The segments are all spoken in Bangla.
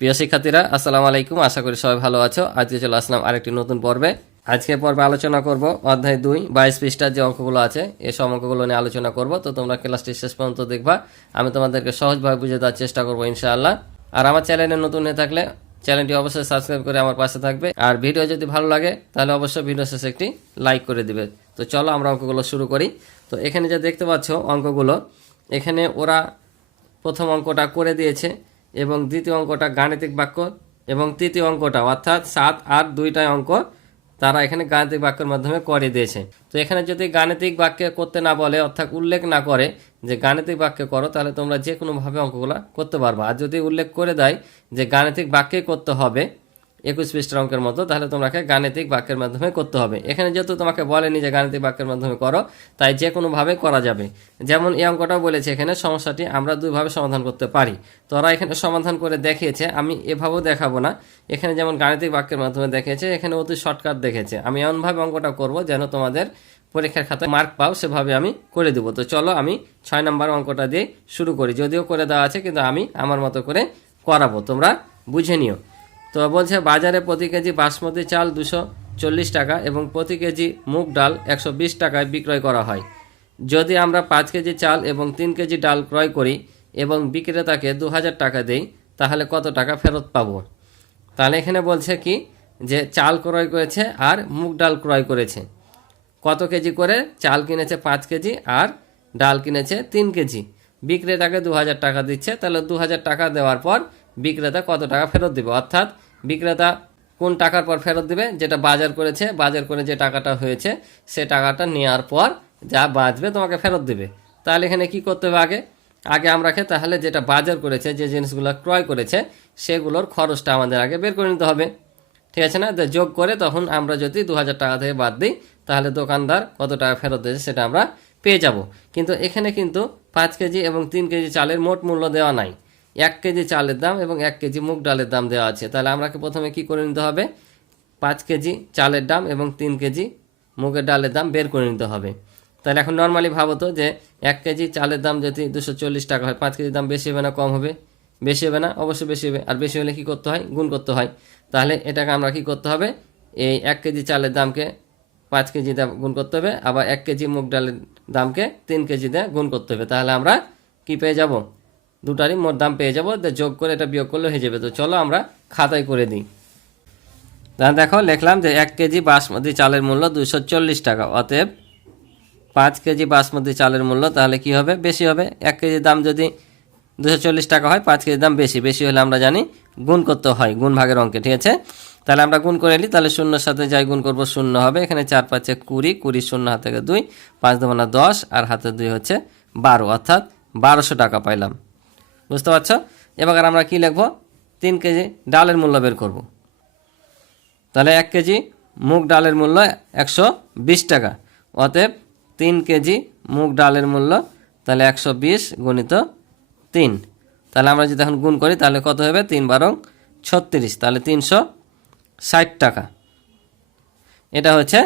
প্রিয় শিক্ষার্থীরা আসসালামু আলাইকুম, আশা করি সবাই ভালো আছো। আজকে চলে আসলাম আরেকটি নতুন পর্বে। আজকে পর্বে আলোচনা করব অধ্যায় 2 22 পৃষ্ঠার যে অঙ্কগুলো আছে এই সব অঙ্কগুলো নিয়ে আলোচনা করব। তো তোমরা ক্লাসটি শেষ পর্যন্ত দেখবা, আমি তোমাদেরকে সহজভাবে বুঝিয়ে দেওয়ার চেষ্টা করবো ইনশাআল্লাহ। আর আমার চ্যানেলে নতুন হয়ে থাকলে চ্যানেলটি অবশ্যই সাবস্ক্রাইব করে আমার পাশে থাকবে। আর ভিডিও যদি ভালো লাগে তাহলে অবশ্যই ভিডিও শেষে একটি লাইক করে দিবে। তো চলো আমরা অঙ্কগুলো শুরু করি। তো এখানে যা দেখতে পাচ্ছ অঙ্কগুলো, এখানে ওরা প্রথম অঙ্কটা করে দিয়েছে এবং দ্বিতীয় অঙ্কটা গাণিতিক বাক্য এবং তৃতীয় অঙ্কটা অর্থাৎ 7 আর 2টাই অঙ্ক তারা এখানে গাণিতিক বাক্যের মাধ্যমে করে দিয়েছে। তো এখানে যদি গাণিতিক বাক্যে করতে না বলে অর্থাৎ উল্লেখ না করে যে গাণিতিক বাক্যে করো, তাহলে তোমরা যে কোনোভাবে অঙ্কগুলো করতে পারবা। আর যদি উল্লেখ করে দেয় যে গাণিতিক বাক্যেই করতে হবে 21 পৃষ্ঠার অঙ্কের মতো, তাহলে তোমাকে গাণিতিক বাক্যের মাধ্যমে করতে হবে। এখানে যেহেতু তোমাকে বলেনি যে গাণিতিক বাক্যের মাধ্যমে করো, তাই যে কোনোভাবে করা যাবে। যেমন এই অঙ্কটাও বলেছে এখানে সমস্যাটি আমরা দুইভাবে সমাধান করতে পারি। তো ওরা এখানে সমাধান করে দেখিয়েছে, আমি এভাবেও দেখাবো না। এখানে যেমন গাণিতিক বাক্যের মাধ্যমে দেখিয়েছে, এখানে অতি শর্টকাট দেখেছে। আমি এমনভাবে অঙ্কটা করব যেন তোমাদের পরীক্ষার খাতায় মার্ক পাও, সেভাবে আমি করে দেবো। তো চলো আমি 6 নম্বর অঙ্কটা দিয়ে শুরু করি। যদিও করে দেওয়া আছে কিন্তু আমি আমার মতো করে করাবো, তোমরা বুঝে নিও। তো বলছে বাজারে প্রতি কেজি বাসমতি চাল 240 টাকা এবং প্রতি কেজি মুগ ডাল 120 টাকায় বিক্রয় করা হয়। যদি আমরা 5 কেজি চাল এবং 3 কেজি ডাল ক্রয় করি এবং বিক্রেতাকে 2000 টাকা দেই, তাহলে কত টাকা ফেরত পাবো? তাহলে এখানে বলছে কি যে চাল ক্রয় করেছে আর মুগ ডাল ক্রয় করেছে। কত কেজি করে চাল কিনেছে? 5 কেজি আর ডাল কিনেছে 3 কেজি। বিক্রেতাকে 2000 টাকা দিচ্ছে, তাহলে 2000 টাকা দেওয়ার পর বিক্রেতা কত টাকা ফেরত দিবে? অর্থাৎ বিক্রেতা কোন টাকার পর ফেরত দিবে? যেটা বাজার করেছে, বাজার করে যে টাকাটা হয়েছে সে টাকাটা নেওয়ার পর যা বাঁচবে তোমাকে ফেরত দিবে। তাহলে এখানে কি করতে হবে? আগে আমরা তাহলে যেটা বাজার করেছে, যে জিনিসগুলো ক্রয় করেছে সেগুলোর খরচটা আমাদের আগে বের করে নিতে হবে, ঠিক আছে না? যোগ করে তখন আমরা যদি 2000 টাকা থেকে বাদ দিই, তাহলে দোকানদার কত টাকা ফেরত দিয়েছে সেটা আমরা পেয়ে যাব। কিন্তু এখানে কিন্তু 5 কেজি এবং 3 কেজি চালের মোট মূল্য দেওয়া নাই। 1 কেজি চালের দাম এবং 1 কেজি মুগ ডালের দাম দেওয়া আছে। তাহলে আমাকে প্রথমে কি করে নিতে হবে? 5 কেজি চালের দাম এবং 3 কেজি মুগের ডালের দাম বের করে নিতে হবে। তাহলে এখন নর্মালি ভাবো তো যে 1 কেজি চালের দাম যদি 240 টাকা হয়, 5 কেজির দাম বেশি হবে না কম হবে? বেশি হবে না? অবশ্যই বেশি হবে। আর বেশি হলে কি করতে হয়? গুণ করতে হয়। তাহলে এটাকে আমরা কি করতে হবে? এই 1 কেজি চালের দামকে 5 কেজি দিয়ে গুণ করতে হবে, আবার 1 কেজি মুগ ডালের দামকে 3 কেজি দিয়ে গুণ করতে হবে। তাহলে আমরা কি পেয়ে যাব? দুটারই মোট দাম পেয়ে যাব। যোগ করে এটা বিয়োগ করলে হয়ে যাবে। তো চলো আমরা খাতায় করে দিই। তাহলে দেখো লিখলাম যে 1 কেজি বাসমতি চালের মূল্য 240 টাকা। অতএব 5 কেজি বাসমতি চালের মূল্য তাহলে কি হবে? বেশি হবে। 1 কেজির দাম যদি 240 টাকা হয়, 5 কেজির দাম বেশি। বেশি হলে আমরা জানি গুণ করতে হয়, গুণ ভাগের অঙ্কে, ঠিক আছে? তাহলে আমরা গুণ করে নিই। তাহলে শূন্যর সাথে যাই গুণ করবো, শূন্য হবে। এখানে 4 5 20, 20 শূন্য হাত থেকে 2, 5 2 10 আর হাতে 2 হচ্ছে 12, অর্থাৎ 1200 টাকা পাইলাম। বুঝতে পারছো? এবার আমরা কি লিখবো? 3 কেজি ডালের মূল্য বের করব। তাহলে 1 কেজি মুগ ডালের মূল্য 120 টাকা। অতএব 3 কেজি মুগ ডালের মূল্য তাহলে 120 গুণিত 3। তাহলে আমরা যদি এখন গুণ করি তাহলে কত হবে? 3 12 36, তাহলে 360 টাকা। এটা হচ্ছে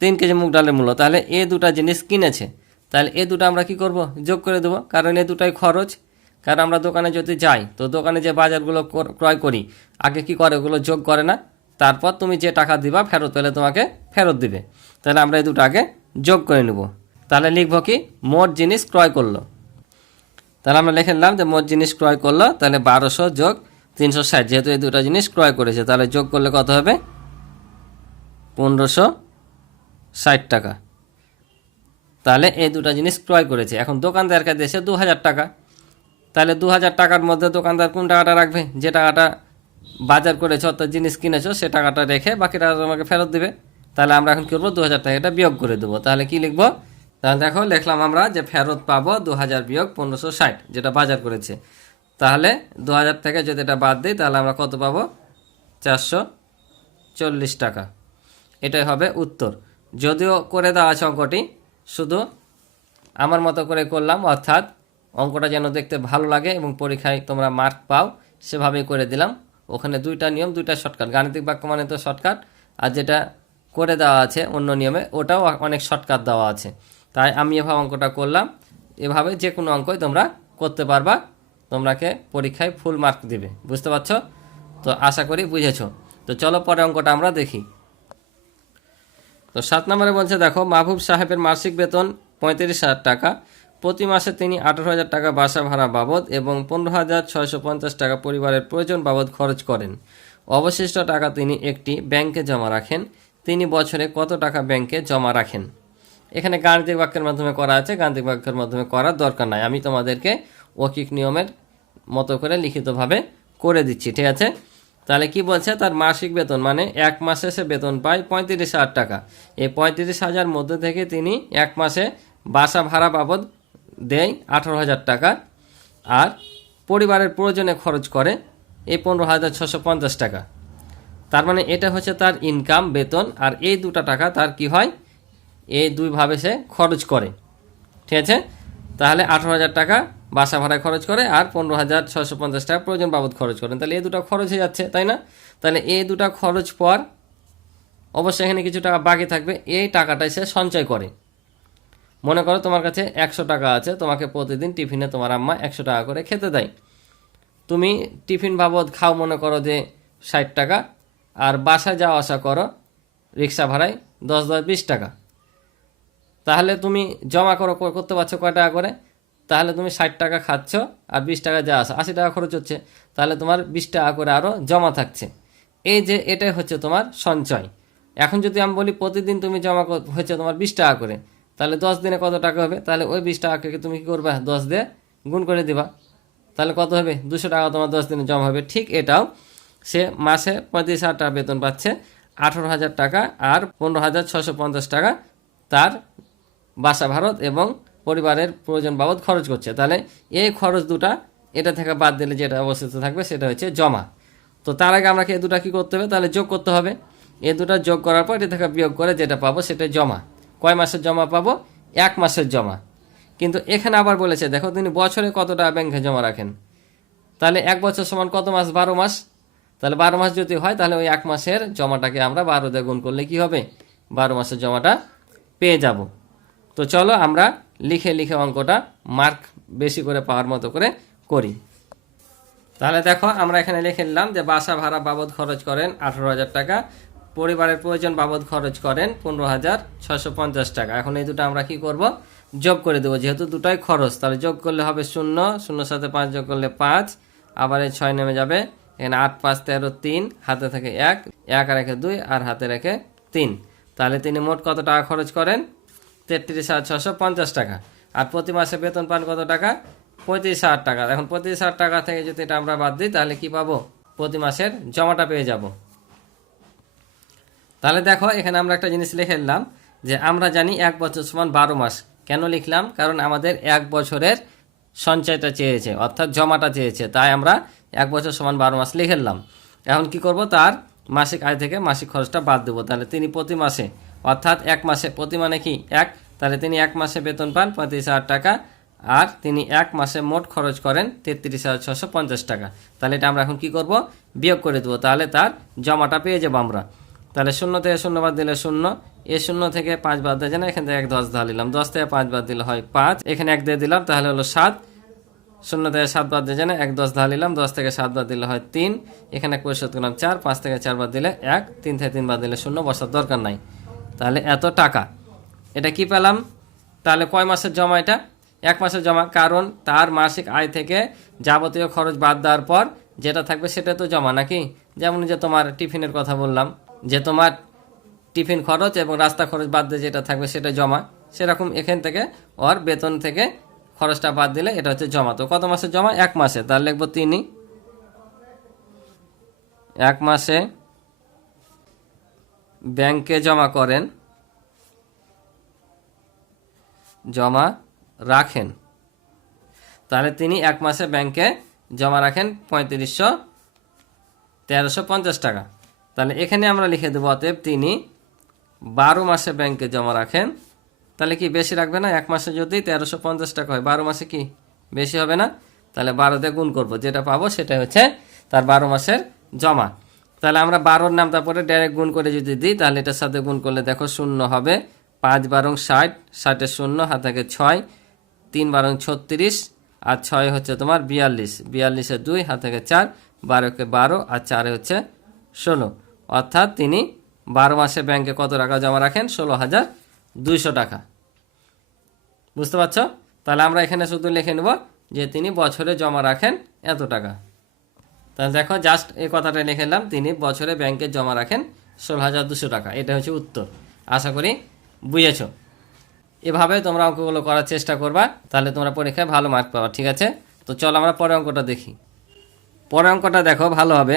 3 কেজি মুগ ডালের মূল্য। তাহলে এই দুটা জিনিস কিনেছে, তাহলে এই দুটো আমরা কি করব? যোগ করে দেবো, কারণ এই দুটাই খরচ। কারণ আমরা দোকানে যদি যাই তো দোকানে যে বাজারগুলো ক্রয় করি আগে কি করে? ওগুলো যোগ করে না? তারপর তুমি যে টাকা দিবা ফেরত পেলে তোমাকে ফেরত দিবে। তাহলে আমরা এই দুটো আগে যোগ করে নেব। তাহলে লিখব কি? মোট জিনিস ক্রয় করলো। তাহলে আমরা লিখে নিলাম যে মোট জিনিস ক্রয় করলো, তাহলে 1200 যোগ 360, যেহেতু এই দুটো জিনিস ক্রয় করেছে তাহলে যোগ করলে কত হবে? 1560 টাকা। তাহলে এই দুটো জিনিস ক্রয় করেছে। এখন দোকানদারকে দিয়েছে 2000 টাকা। তাহলে 2000 টাকার মধ্যে দোকানদার কোন টাকাটা রাখবে? যে টাকাটা বাজার করেছো অর্থাৎ জিনিস কিনেছো সে টাকাটা রেখে বাকি টাকা তোমাকে ফেরত দিবে। তাহলে আমরা এখন কি করবো? 2000 টাকাটা বিয়োগ করে দেবো। তাহলে কি লিখবো? তাহলে দেখো লিখলাম আমরা যে ফেরত পাবো 2000 বিয়োগ 1560, যেটা বাজার করেছে। তাহলে 2000 থেকে যদি এটা বাদ দিই তাহলে আমরা কত পাবো? 440 টাকা। এটাই হবে উত্তর। যদিও করে দেওয়া আছে অঙ্কটি, শুধু আমার মতো করে করলাম, অর্থাৎ অঙ্কটা যেন দেখতে ভালো লাগে এবং পরীক্ষায় তোমরা মার্ক পাও সেভাবেই করে দিলাম। ওখানে দুইটা নিয়ম, দুইটা শর্টকাট। গাণিতিক বাক্য মানে তো শর্টকাট, আর যেটা করে দেওয়া আছে অন্য নিয়মে ওটাও অনেক শর্টকাট দেওয়া আছে। তাই আমি এভাবে অঙ্কটা করলাম। এভাবে যে কোনো অঙ্কই তোমরা করতে পারবা, তোমাকে পরীক্ষায় ফুল মার্ক দিবে। বুঝতে পারছো? তো আশা করি বুঝেছো। তো চলো পরে অঙ্কটা আমরা দেখি। তো 7 নম্বরে বলছে দেখো, মাহবুব সাহেবের মাসিক বেতন 35,000 টাকা। প্রতি মাসে তিনি 18,000 টাকা বাসা ভাড়া বাবদ এবং 15,650 টাকা পরিবারের প্রয়োজন বাবদ খরচ করেন। অবশিষ্ট টাকা তিনি একটি ব্যাংকে জমা রাখেন। তিনি বছরে কত টাকা ব্যাংকে জমা রাখেন? এখানে গাণিতিক বাক্যের মাধ্যমে করা আছে, গাণিতিক বাক্যের মাধ্যমে করার দরকার নাই, আমি তোমাদেরকে অকিক নিয়মের মতো করে লিখিতভাবে করে দিচ্ছি, ঠিক আছে? তাহলে কি বলছে, তার মাসিক বেতন মানে এক মাসে সে বেতন পায় 35,000 টাকা। এই 35,000 মধ্যে থেকে তিনি এক মাসে বাসা ভাড়া বাবদ দেয় 18,000 টাকা, আর পরিবারের প্রয়োজনে খরচ করে এই 15,650 টাকা। তার মানে এটা হচ্ছে তার ইনকাম, বেতন, আর এই দুটা টাকা তার কি হয়, এই দুইভাবে সে খরচ করে, ঠিক আছে? তাহলে 18,000 টাকা বাসা ভাড়ায় খরচ করে আর 15,650 টাকা প্রয়োজন বাবদ খরচ করেন। তাহলে এই দুটো খরচ হয়ে যাচ্ছে, তাই না? তাহলে এই দুটো খরচ পর অবশ্যই এখানে কিছু টাকা বাকি থাকবে, এই টাকাটাই সে সঞ্চয় করে। মনে করো তোমার কাছে 100 টাকা আছে, তোমাকে প্রতিদিন টিফিনে তোমার আম্মা 100 টাকা করে খেতে দেয়। তুমি টিফিন বাবদ খাও মনে করো যে 60 টাকা, আর বাসায় যাওয়া আসা করো রিক্সা ভাড়ায় 10-10-20 টাকা। তাহলে তুমি জমা করতে পারছো কয় টাকা করে? তাহলে তুমি 60 টাকা খাচ্ছ আর 20 টাকা যা আসে 80 টাকা খরচ হচ্ছে, তাহলে তোমার 20 টাকা করে আরও জমা থাকছে। এই যে এটাই হচ্ছে তোমার সঞ্চয়। এখন যদি আমি বলি প্রতিদিন তুমি জমা হচ্ছে তোমার 20 টাকা করে, তাহলে 10 দিনে কত টাকা হবে? তাহলে ওই 20 টাকাকে তুমি কী করবে, 10 দিয়ে গুণ করে দিবা, তাহলে কত হবে? 200 টাকা তোমার 10 দিনে জমা হবে। ঠিক এটাও সে মাসে 35,000 টাকা বেতন পাচ্ছে, 18,000 টাকা আর 15,650 টাকা তার বাসা ভাড়া এবং পরিবারের প্রয়োজন বাবদ খরচ করছে। তাহলে এই খরচ দুটা এটা থেকে বাদ দিলে যেটা অবশিষ্ট থাকবে সেটা হচ্ছে জমা। তো তার আগে আমরা এই দুটা কী করতে হবে, তাহলে যোগ করতে হবে। এই দুটা যোগ করার পর এটা থেকে বিয়োগ করে যেটা পাবো সেটা জমা। কয় মাসের জমা পাবো? 1 মাসের জমা। কিন্তু এখানে আবার বলেছে দেখো, তিনি বছরে কত টাকা ব্যাংকে জমা রাখেন। তাহলে 1 বছর সমান কত মাস? 12 মাস। তাহলে 12 মাস যদি হয় তাহলে ওই 1 মাসের জমাটাকে আমরা 12 দিয়ে গুণ করলে কি হবে? 12 মাসের জমাটা পেয়ে যাব। তো চলো আমরা লিখে লিখে অঙ্কটা মার্ক বেশি করে পাওয়ার মতো করে করি। তাহলে দেখো আমরা এখানে লিখে নিলাম যে বাসা ভাড়া বাবদ খরচ করেন 18,000 টাকা, পরিবারের প্রয়োজন বাবদ খরচ করেন 15,650 টাকা। এখন এই দুটো আমরা কি করব, যোগ করে দেবো, যেহেতু দুটাই খরচ। তাহলে যোগ করলে হবে 0, 0 সাথে 5 যোগ করলে 5, আবার এই 6 নেমে যাবে, এখানে 8 5 13 3, হাতে থাকে 1, 1 আর রেখে 2 আর হাতে রেখে 3। তাহলে তিনি মোট কত টাকা খরচ করেন? 33,650 টাকা। আর প্রতি মাসে বেতন পান কত টাকা? 35,000 টাকা। এখন 35,000 টাকা থেকে যদি এটা আমরা বাদ দিই তাহলে কি পাবো? প্রতি মাসের জমাটা পেয়ে যাব। তাহলে দেখো এখানে আমরা একটা জিনিস লিখে নিলাম যে আমরা জানি 1 বছর সমান 12 মাস। কেন লিখলাম? কারণ আমাদের 1 বছরের সঞ্চয়টা চেয়েছে, অর্থাৎ জমাটা চেয়েছে, তাই আমরা 1 বছর সমান 12 মাস লিখে নিলাম। এখন কি করব, তার মাসিক আয় থেকে মাসিক খরচটা বাদ দেবো। তাহলে তিনি প্রতি মাসে, অর্থাৎ 1 মাসে, প্রতি মানে কি 1, তাহলে তিনি 1 মাসে বেতন পান 35,000 টাকা, আর তিনি 1 মাসে মোট খরচ করেন 33,650 টাকা। তাহলে এটা আমরা এখন কি করব, বিয়োগ করে দেবো। তাহলে তার জমাটা পেয়ে যাবো আমরা। তাহলে 0 থেকে 0 বাদ দিলে 0, এই 0 থেকে 5 বাদ দেওয়া যায় না, এখান থেকে 1 10 ধরে নিলাম, 10 থেকে 5 বাদ দিলে হয় 5, এখানে 1 দিয়ে দিলাম তাহলে হলো 7, 0 থেকে 7 বাদ দিয়ে যায় না, 1 10 ধরে নিলাম, 10 থেকে 7 বাদ দিলে হয় 3, এখানে পরিশোধ করলাম 4, 5 থেকে 4 বাদ দিলে 1, 3 থেকে 3 বাদ দিলে 0, বসার দরকার নাই। তাহলে এত টাকা, এটা কি পেলাম? তাহলে কয় মাসের জমা এটা? 1 মাসের জমা, কারণ তার মাসিক আয় থেকে যাবতীয় খরচ বাদ দেওয়ার পর যেটা থাকবে সেটা তো জমা, নাকি? যেমন যে তোমার টিফিনের কথা বললাম, যে তোমার টিফিন খরচ এবং রাস্তা খরচ বাদ দিয়ে যেটা থাকবে সেটা জমা, সেরকম এখান থেকে ওর বেতন থেকে খরচটা বাদ দিলে এটা হচ্ছে জমা। তো কত মাসের জমা? 1 মাসে। তাহলে লিখবো তিনি 1 মাসে ব্যাংকে জমা করেন, জমা রাখেন। তাহলে তিনি 1 মাসে ব্যাংকে জমা রাখেন 1350 টাকা। তাহলে এখানে আমরা লিখে দেবো অতএব তিনি 12 মাসে ব্যাংকে জমা রাখেন। তাহলে কি বেশি রাখবে না? 1 মাসে যদি 1350 টাকা হয়, 12 মাসে কি বেশি হবে না? তাহলে 12 দিয়ে গুণ করবো, যেটা পাবো সেটা হচ্ছে তার 12 মাসের জমা। তাহলে আমরা 12-র নাম তারপরে ডাইরেক্ট গুণ করে যদি দিই তাহলে এটার সাথে গুণ করলে দেখো 0 হবে, 5 12 60, 60-এর 0 হাত থেকে 6, 3 12 36, আর 6 হচ্ছে তোমার 42, 42-এর 2 হাত থেকে 4, 12কে 12 আর 4 হচ্ছে 16, অর্থাৎ তিনি 12 মাসে ব্যাংকে কত টাকা জমা রাখেন? 16,200 টাকা। বুঝতে পারছো? তাহলে আমরা এখানে শুধু লিখে নেব যে তিনি বছরে জমা রাখেন এত টাকা। তাহলে দেখো জাস্ট এই কথাটা লিখে নিলাম, তিনি বছরে ব্যাংকে জমা রাখেন 16,200 টাকা। এটা হচ্ছে উত্তর। আশা করি বুঝেছো। এভাবে তোমরা অঙ্কগুলো করার চেষ্টা করবা, তাহলে তোমরা পরীক্ষায় ভালো মার্ক পাবা। ঠিক আছে, তো চলো আমরা পরের অঙ্কটা দেখি। পরের অঙ্কটা দেখো ভালো হবে,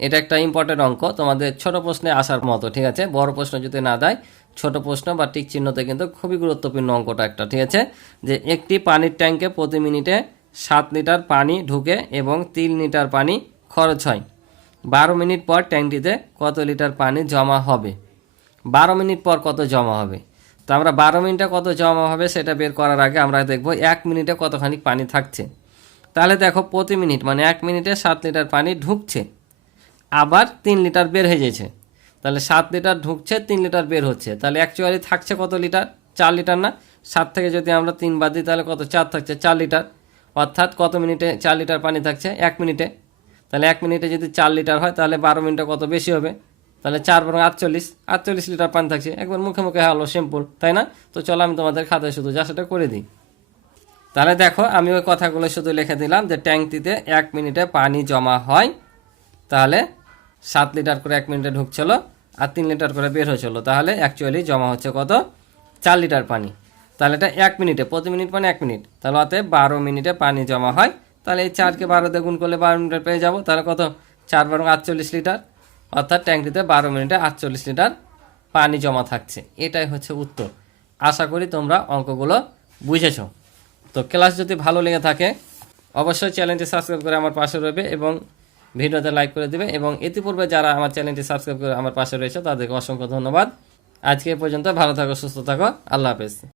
এটা একটা ইম্পর্টেন্ট অঙ্ক, তোমাদের ছোট প্রশ্নে আসার মতো। ঠিক আছে, বড় প্রশ্ন যদি না দেয়, ছোট প্রশ্ন বা টিক চিহ্নতে কিন্তু খুবই গুরুত্বপূর্ণ অঙ্কটা একটা। ঠিক আছে, যে একটি পানির ট্যাঙ্কে প্রতি মিনিটে 7 লিটার পানি ঢুকে এবং 3 লিটার পানি খরচ হয়। 12 মিনিট পর ট্যাঙ্কটিতে কত লিটার পানি জমা হবে? 12 মিনিট পর কত জমা হবে? তো আমরা 12 মিনিটে কত জমা হবে সেটা বের করার আগে আমরা দেখব 1 মিনিটে কতখানি পানি থাকছে। তাহলে দেখো প্রতি মিনিট মানে 1 মিনিটে 7 লিটার পানি ঢুকছে, আবার 3 লিটার বের হয়ে যাচ্ছে। তাহলে 7 লিটার ঢুকছে, 3 লিটার বের হচ্ছে, তাহলে অ্যাকচুয়ালি থাকছে কত লিটার? 4 লিটার না? 7 থেকে যদি আমরা 3 বাদ দিই তাহলে কত? 4 থাকছে, 4 লিটার। অর্থাৎ কত মিনিটে 4 লিটার পানি থাকছে? 1 মিনিটে। তাহলে 1 মিনিটে যদি 4 লিটার হয় তাহলে 12 মিনিটে কত বেশি হবে? তাহলে 4 বরং 48 লিটার পানি থাকছে। একবার মুখে মুখে হলো, সিম্পল, তাই না? তো চলো আমি তোমাদের খাতায় শুধু যা সেটা করে দিই। তাহলে দেখো আমি ওই কথাগুলো শুধু লিখে দিলাম যে ট্যাঙ্কটিতে 1 মিনিটে পানি জমা হয়, তাহলে 7 লিটার করে 1 মিনিটে ঢুকছিল আর 3 লিটার করে বের হয়েছিল, তাহলে অ্যাকচুয়ালি জমা হচ্ছে কত? 4 লিটার পানি। তাহলে এটা 1 মিনিটে, প্রতি মিনিট মানে 1 মিনিট, তাহলে অতএব 12 মিনিটে পানি জমা হয়। তাহলে এই 4কে 12 দিয়ে গুণ করলে 12 মিনিটে পেয়ে যাবো। তাহলে কত? 4 বরং 48 লিটার, অর্থাৎ ট্যাঙ্কটিতে 12 মিনিটে 48 লিটার পানি জমা থাকছে। এটাই হচ্ছে উত্তর। আশা করি তোমরা অঙ্কগুলো বুঝেছো। তো ক্লাস যদি ভালো লেগে থাকে অবশ্যই চ্যানেলটি সাবস্ক্রাইব করে আমার পাশে রইবে এবং ভিডিওতে লাইক করে দিবে। এবং ইতিপূর্বে যারা আমার চ্যানেলটি সাবস্ক্রাইব করে আমার পাশে রয়েছে তাদেরকে অসংখ্য ধন্যবাদ। আজকে এ পর্যন্ত, ভালো থাকো, সুস্থ থাকো, আল্লাহ হাফেজ।